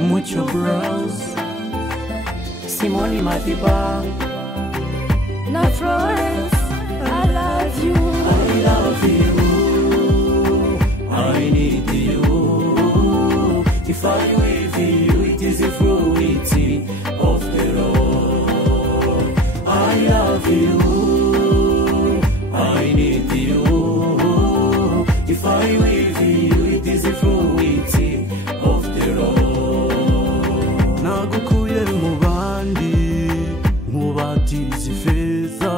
Mucho Bros, Simone Madiba, Na Florence, I love you. I love you, I need you. If I with you, it is the fruit of the Lord. I love you, I need you. If I with you, it is the fruit of the Lord. Nagukuye mu bandi, mubatiza ifeza,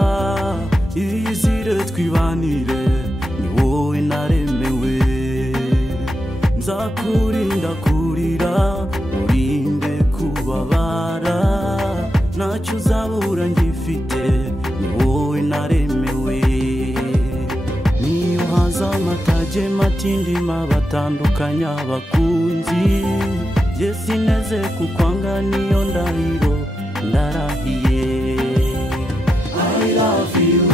iyizire twibanire, ni wowe naremewe. Nzakurinda kurira, urinde kubabara, ntacyo uzabura ngifite, ni wowe naremewe. Niyo haza amatage matindima batandukanya abakunzi, jye sineze kukwanga niyo ndahiro ndarahiye. I love you,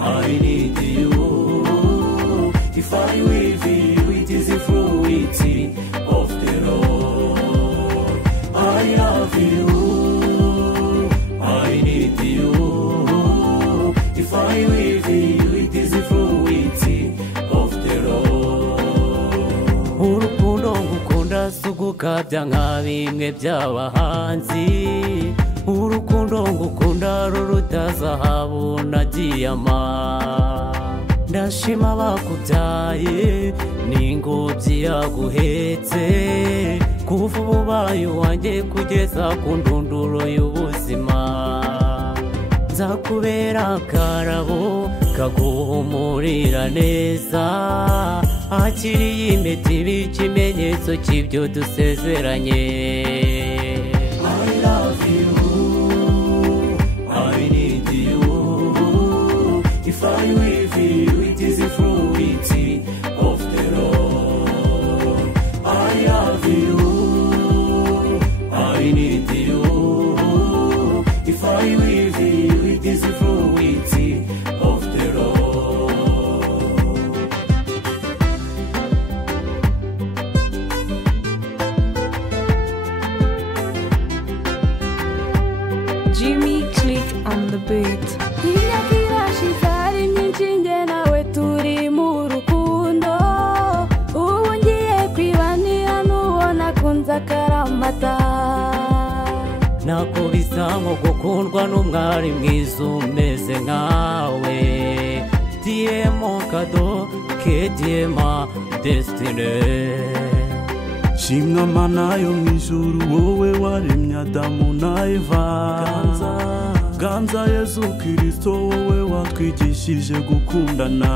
I need you. If I with you, it is the fruit of the Lord. I love you, I need you. If I with you, it is the fruit of the Lord. Urukundo ngukunda sugukabya nka bimwe by'abahanzi. Urukundo ngukunda ruruta zahabu na diyama. Ndashima bakubyaye n'ingobyi yaguhetse, kuva ububaye wanjye kugeza ku ndunduro y'ubuzima. Nzakubera akarabo kaguhumurira neza, hakiriye impeta iba ikimenyetso cy'ibyo dusezeranye. I love you, I need you. If I with you, it is the fruit of the Lord. I love you, I need you. If I with you, it is the fruit of the Lord. Jimmy Click on the beat. Imyaka irashize myinshi njye nawe turi mu rukundo, ubu ngiye kwibanira n'uwo nakunze akaramata. Nako bisa nko gukundwa n'umwari mwiza umeze nkawe. Dieu mon cadeau, que Dieu ma destinée. Shimwa Mana yo mw'ijuru, wowe waremye Adamu na Eva. Ganza Yesu Kristo, wowe watwigishije gukundana.